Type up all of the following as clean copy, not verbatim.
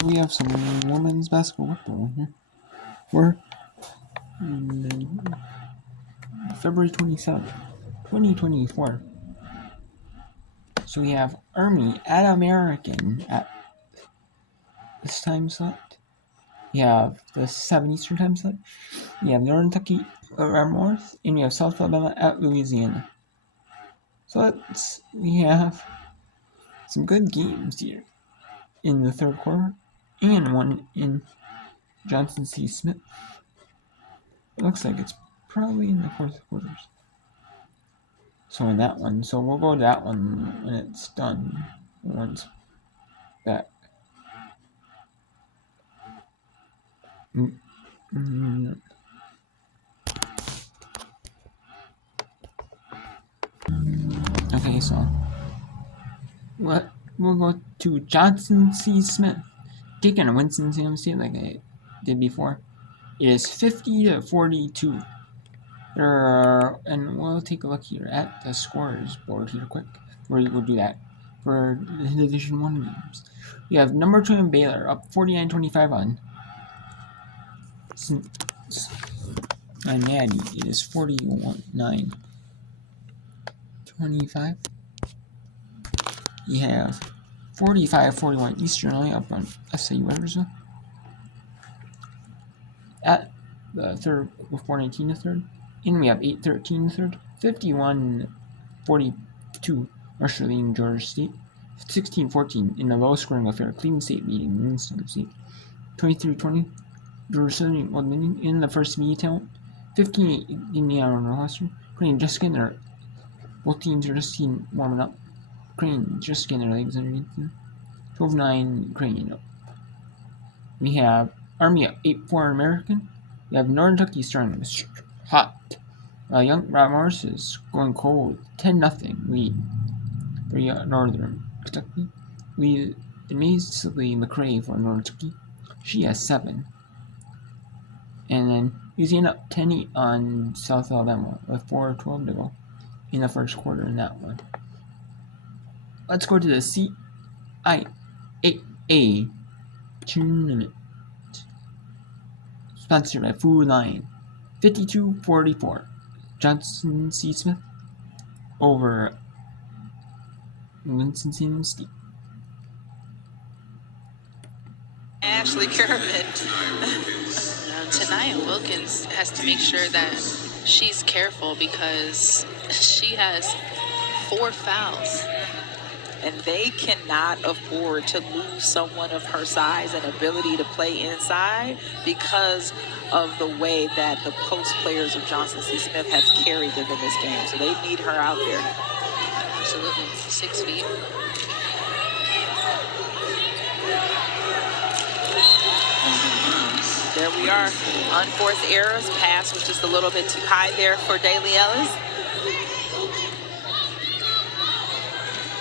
So we have some women's basketball here. We're February 27th, 2024. So we have Army at American at this time slot. We have the 7 Eastern time slot. We have Northern Kentucky at North, and we have South Alabama at Louisiana. So we have some good games here in the third quarter, and one in Johnson C. Smith. It looks like it's probably in the fourth quarters. So in that one, so we'll go to that one when it's done. Once that. Okay, so we'll go to Johnson C. Smith taking a Winston-Salem State like I did before. It is 50-42. And we'll take a look here at the scores board here quick. We'll do that for the Division 1 games. We have number 2 in Baylor up 49-25 on Natty. It is 41-9-25. You have 45-41 Eastern Illinois up on SAU Edwardsville. At the third, with 4:19 the third. And we have 8:13 the third. 51-42 Marshall Georgia State. 16-14 in the low scoring affair. Cleveland State beating Winston State. 23-20 Georgia Southern Old Dominion in the first media talent. 15-8 Indiana Northwestern. Crane just getting their both teams are just warming up. Crane just getting their legs underneath them. 12-9 Crane up. We have Army at 8-4 American. We have Northern Kentucky starting hot. Young Rob Morris is going cold. 10-0 lead for Northern Kentucky. We basically McCray for Northern Kentucky. She has 7. And then Louisiana up 10-8 on South Alabama with 4:12 to go in the first quarter in that one. Let's go to the CIA tournament. Sponsored by Food Lion. 52-44. Johnson C. Smith over Winston-Salem State. Ashley Kerman. Tanaya Wilkins has to make sure that she's careful because she has 4 fouls. And they cannot afford to lose someone of her size and ability to play inside because of the way that the post players of Johnson C. Smith have carried them in this game. So they need her out there. Absolutely. 6 feet. There we are. Unforced errors. Pass was just a little bit too high there for Daly Ellis.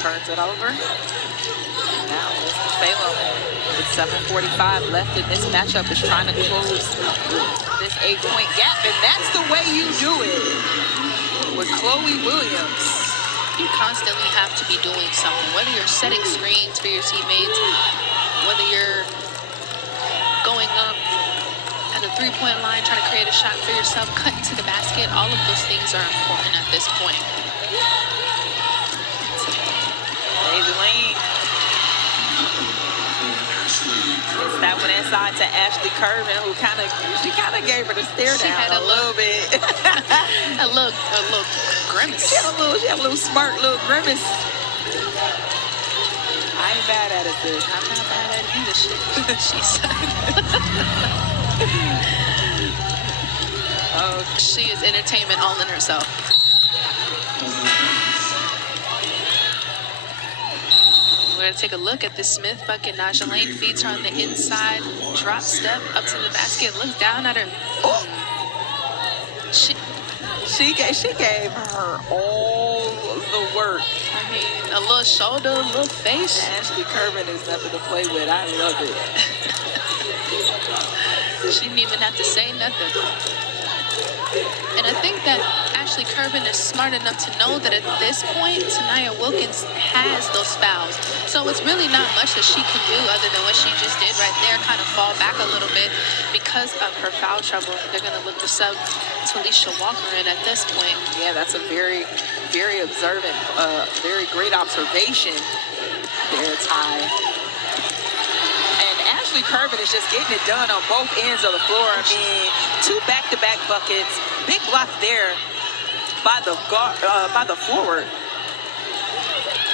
Turns it over. Now Mr. Salem with 7:45 left in this matchup is trying to close this 8-point gap, and that's the way you do it with Chloe Williams. You constantly have to be doing something, whether you're setting screens for your teammates, whether you're going up at the 3-point line, trying to create a shot for yourself, cutting to the basket. All of those things are important at this point. Daisy Lane. It's that one inside to Ashley Kerman, who she kind of gave her the stare down a little bit. a little grimace. She had a little smart little grimace. I ain't bad at it, sis. I'm not bad at it either, she said. Oh, she is entertainment all in herself. We're going to take a look at the Smith bucket. Naja Lane feeds her on the inside, drop step up to the basket, looks down at her. Oh. She gave her all the work. I mean, a little shoulder, a little face. Ashley Kerman is nothing to play with. I love it. She didn't even have to say nothing. And I think that Ashley Kerman is smart enough to know that at this point, Tanaya Wilkins has those fouls. So it's really not much that she can do other than what she just did right there kind of fall back a little bit because of her foul trouble. They're going to look to sub Talisha Walker in at this point. Yeah, that's a very, very observant, very great observation there, Ty. And Ashley Kervin is just getting it done on both ends of the floor. I mean, 2 back-to-back buckets, big block there by the forward.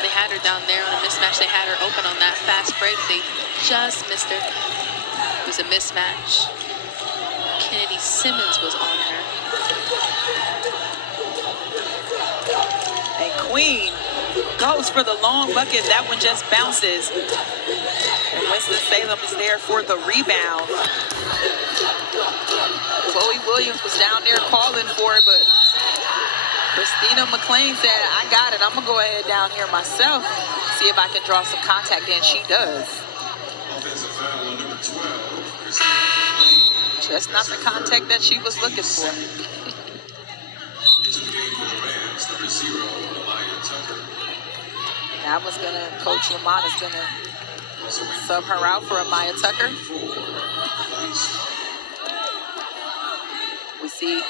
They had her down there on a mismatch. They had her open on that fast break. They just missed her. It was a mismatch. Kennedy Simmons was on her. And Queen goes for the long bucket. That one just bounces. And Winston-Salem is there for the rebound. Chloe Williams was down there calling for it, but Christina McLean said, I got it. I'm going to go ahead down here myself, see if I can draw some contact, and she does. Just not the contact that she was looking for. That was going to, Coach Lamont is going to sub her out for Amaya Tucker. We see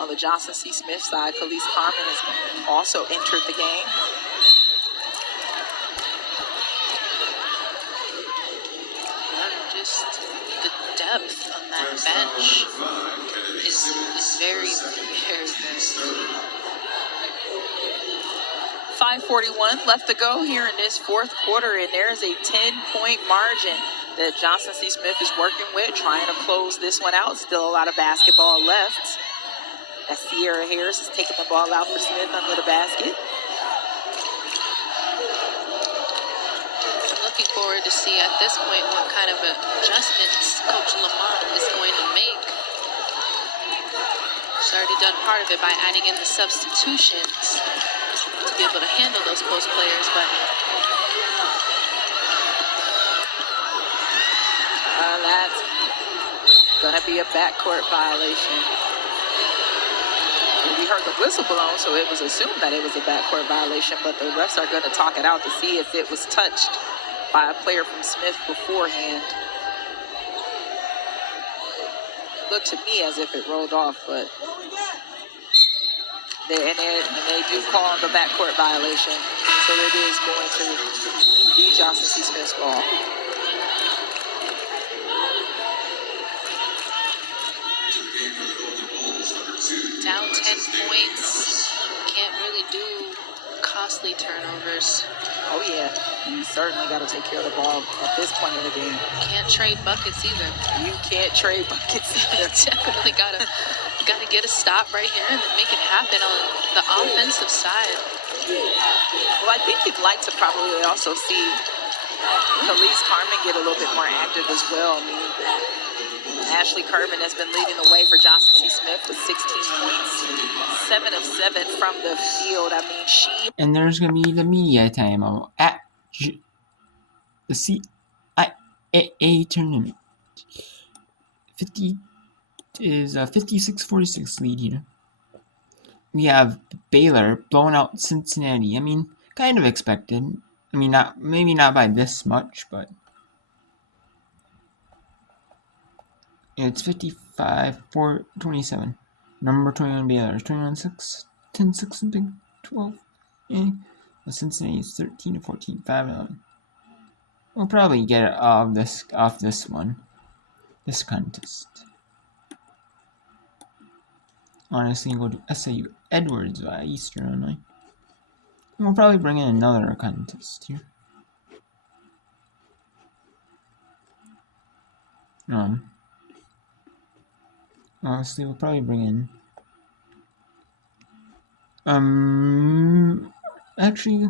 on the Johnson C. Smith side, Khalees Carmen has also entered the game. Just the depth on that bench is very, very good. 5:41 left to go here in this fourth quarter, and there is a 10-point margin that Johnson C. Smith is working with, trying to close this one out. Still a lot of basketball left. As Sierra Harris is taking the ball out for Smith under the basket. I'm looking forward to see at this point what kind of adjustments Coach Lamont is going to make. She's already done part of it by adding in the substitutions to be able to handle those post players, but that's gonna be a backcourt violation. We heard the whistle blown, so it was assumed that it was a backcourt violation, but the refs are gonna talk it out to see if it was touched by a player from Smith beforehand. It looked to me as if it rolled off, but they do call the backcourt violation, so it is going to be Johnson C. Smith's ball. down 10 points, can't really do costly turnovers. Oh yeah, you certainly got to take care of the ball at this point in the game. Can't trade buckets either. You can't trade buckets either. Definitely gotta get a stop right here and make it happen on the offensive side. Well, I think you'd like to probably also see Khalees Carmen get a little bit more active as well. I mean, Ashley Kervin has been leading the way for Johnson C. Smith with 16 points, 7 of 7 from the field. I mean, she... And there's going to be the media time at the CIAA tournament. 50 is a 56-46 lead here. We have Baylor blowing out Cincinnati. I mean, kind of expected. I mean, maybe not by this much, but it's 55-27. Number 21 Baylor is 21-6, 10-6 in Big 12. And Cincinnati is 13-14, 5-11. We'll probably get it off this one, this contest. Honestly, go to SAU Edwards by Eastern Illinois. And we'll probably bring in another contest here. Honestly, we'll probably bring in. Actually,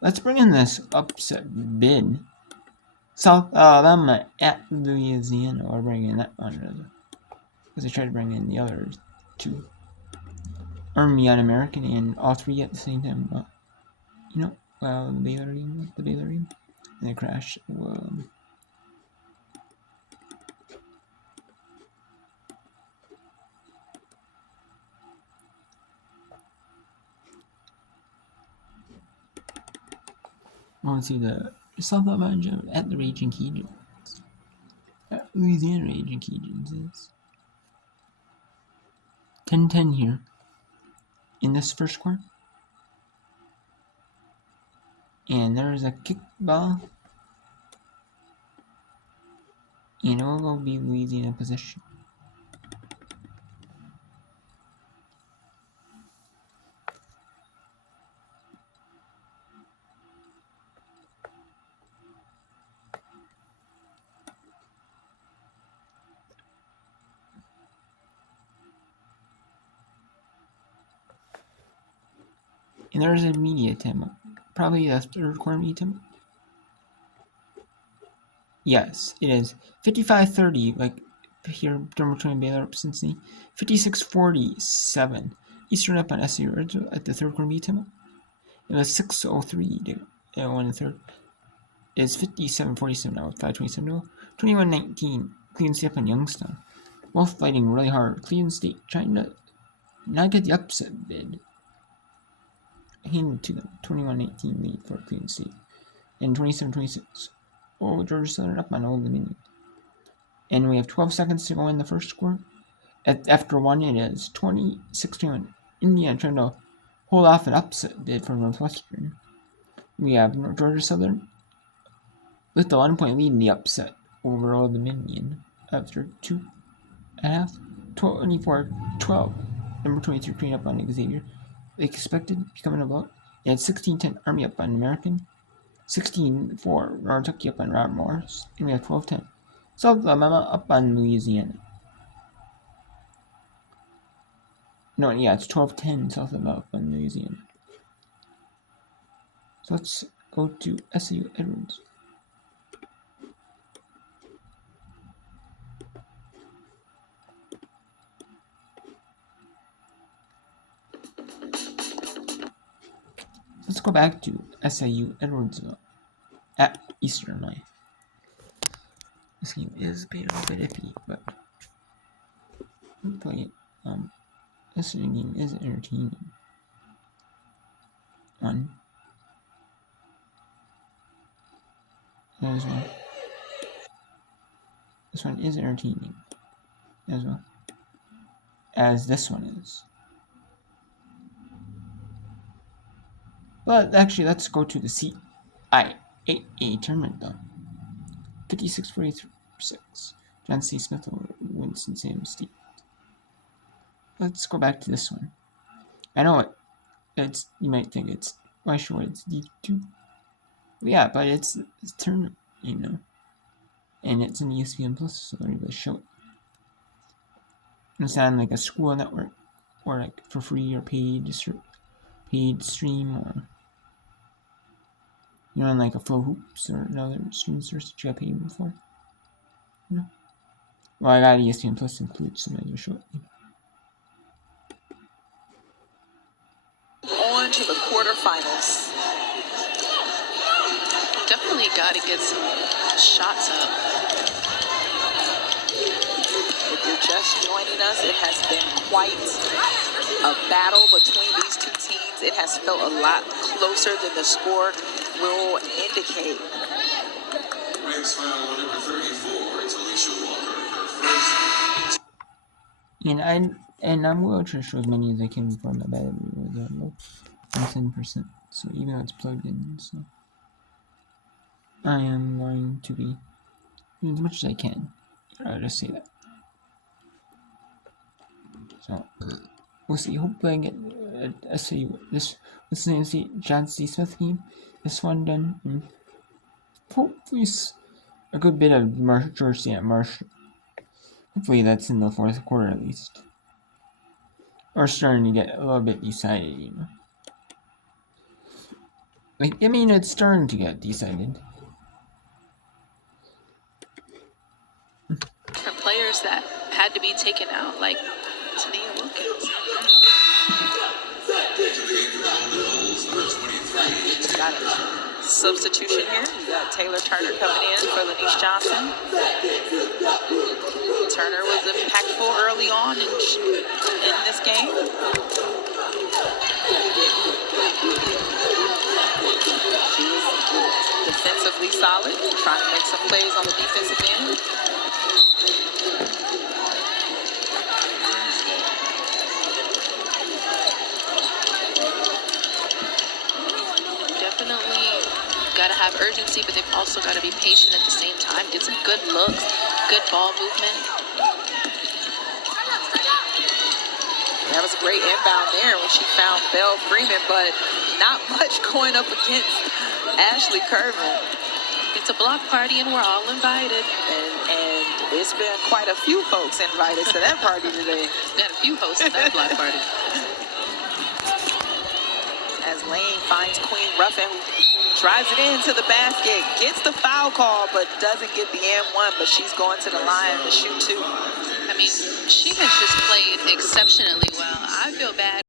let's bring in this upset bid. South Alabama at Louisiana. We're bringing that one because I tried to bring in the other two. Young American and all three at the same time. The Baylor game, and they crashed. I want to see the South Alabama at the Raging Cajuns. Louisiana Raging Cajuns is 10-10 here in this first quarter. And there's a kickball. And it will be Louisiana possession. And there's a media timeout. Probably the third quarter media timeout. Yes, it is 55-30, like here, Dermot between Baylor up Cincinnati. 56-47. Eastern up on SU at the third quarter media timeout. It was 6:03 to one in the third. It's 57-47 now with 5:27 to go. 21-19. Cleveland State up on Youngstown. Both fighting really hard. Cleveland State trying to not get the upset bid. Handed to them. 21-19 lead for Cleveland State. And 27-26. Oh, Georgia Southern up on Old Dominion. And we have 12 seconds to go in the first score. After one, it is 26-21. Indiana trying to hold off an upset bid from Northwestern. We have Georgia Southern with the 1-point lead in the upset over Old Dominion after 2.5. 24-12. Number 23 clean up on Xavier. They expected becoming a vote. They had 16-10 Army up on American. 16-4 Kentucky up on Robert Morris. And we have 12-10 South Alabama up on Louisiana. No, yeah, it's 12-10 South Alabama up on Louisiana. So let's go to SAU Edwards. Let's go back to SAU Edwardsville at Eastern Life. This game is a bit iffy, but hopefully this game is entertaining. One. As well. This one is entertaining as well as this one is. But actually, let's go to the CIA tournament though. 56-46. John C. Smith over Winston-Salem State. Let's go back to this one. I know it's you might think it's why sure it's D2. Yeah, but it's tournament, you know. And it's an ESPN Plus, so they're able to show it. It's on like a school network or like for free or paid stream or you know, on like a Flow Hoops or another stream source that you got paid for. You know? Well, I got ESPN Plus included, so maybe I'll show it. On to the quarterfinals. Definitely got to get some shots up. If you're just joining us, it has been quite a battle between these two teams. It has felt a lot closer than the score will indicate. Next final on number 34, it's Alicia Walker. Her first. And I'm going to try to show as many as I can before my battery was at low 10%. So even though it's plugged in, so I am going to be doing as much as I can. I'll just say that. So we'll see. Hopefully I get SAU this Nancy John C. Smith game. This one done. And hopefully a good bit of Georgia State at Marshall. Hopefully that's in the fourth quarter at least. Or starting to get a little bit decided, you know. Like, I mean, it's starting to get decided. For players that had to be taken out, like Tania Wilkins. Got a substitution here. You got Taylor Turner coming in for Lanice Johnson. Turner was impactful early on in this game. She was defensively solid, trying to make some plays on the defensive end. urgency, but they've also got to be patient at the same time. Get some good looks, good ball movement. That was a great inbound there when she found Belle Freeman, but not much going up against Ashley Kervin. It's a block party and we're all invited. And it's been quite a few folks invited to that party today. Got a few hosts at that block party. As Lane finds Queen Ruffin, who drives it into the basket, gets the foul call, but doesn't get the and-one, but she's going to the line to shoot two. I mean, she has just played exceptionally well. I feel bad